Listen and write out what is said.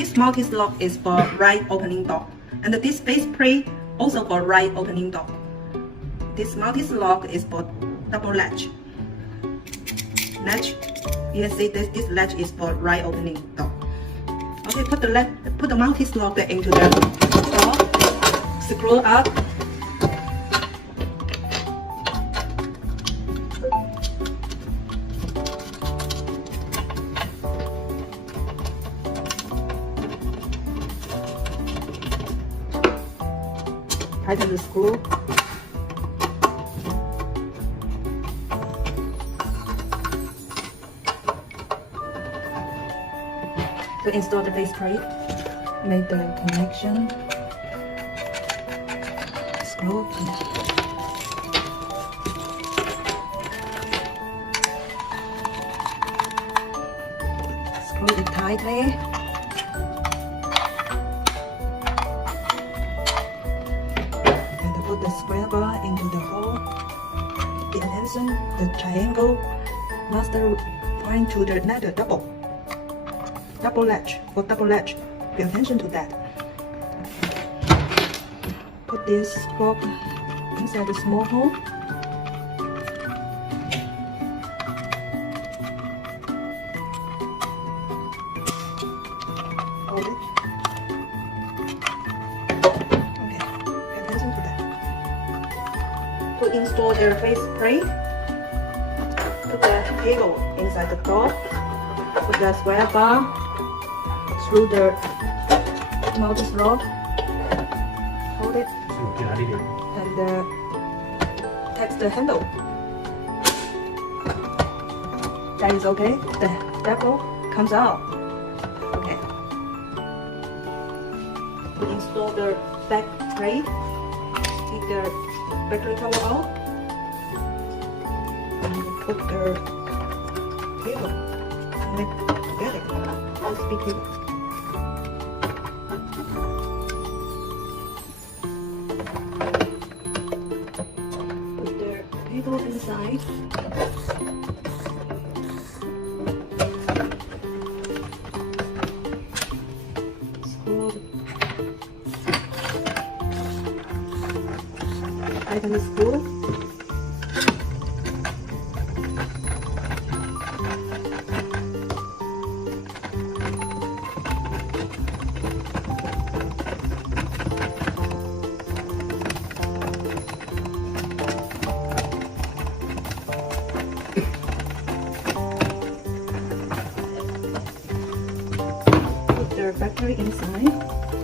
This multi-lock is for right opening door, and this base plate also for right opening door. This multi-lock is for double latch. You can see this latch is for right opening door. Okay, put the multi-lock into the door. Screw up. Tighten the screw. To install the base plate, make the connection. Screw. Screw it tightly. Put the square bar into the hole. The attention, the triangle must point to the nether double latch. For double latch, pay attention to that. Put this block inside the small hole. Hold it. To install the face plate, put the cable inside the door, put the square bar through the multi-slot, hold it, and touch the handle. That is okay. The devil comes out. Okay. To install the back plate, take the battery cover out and put the cable connect together. USB cable. Put the cable inside. Screw. Tighten the screw. Put the battery inside.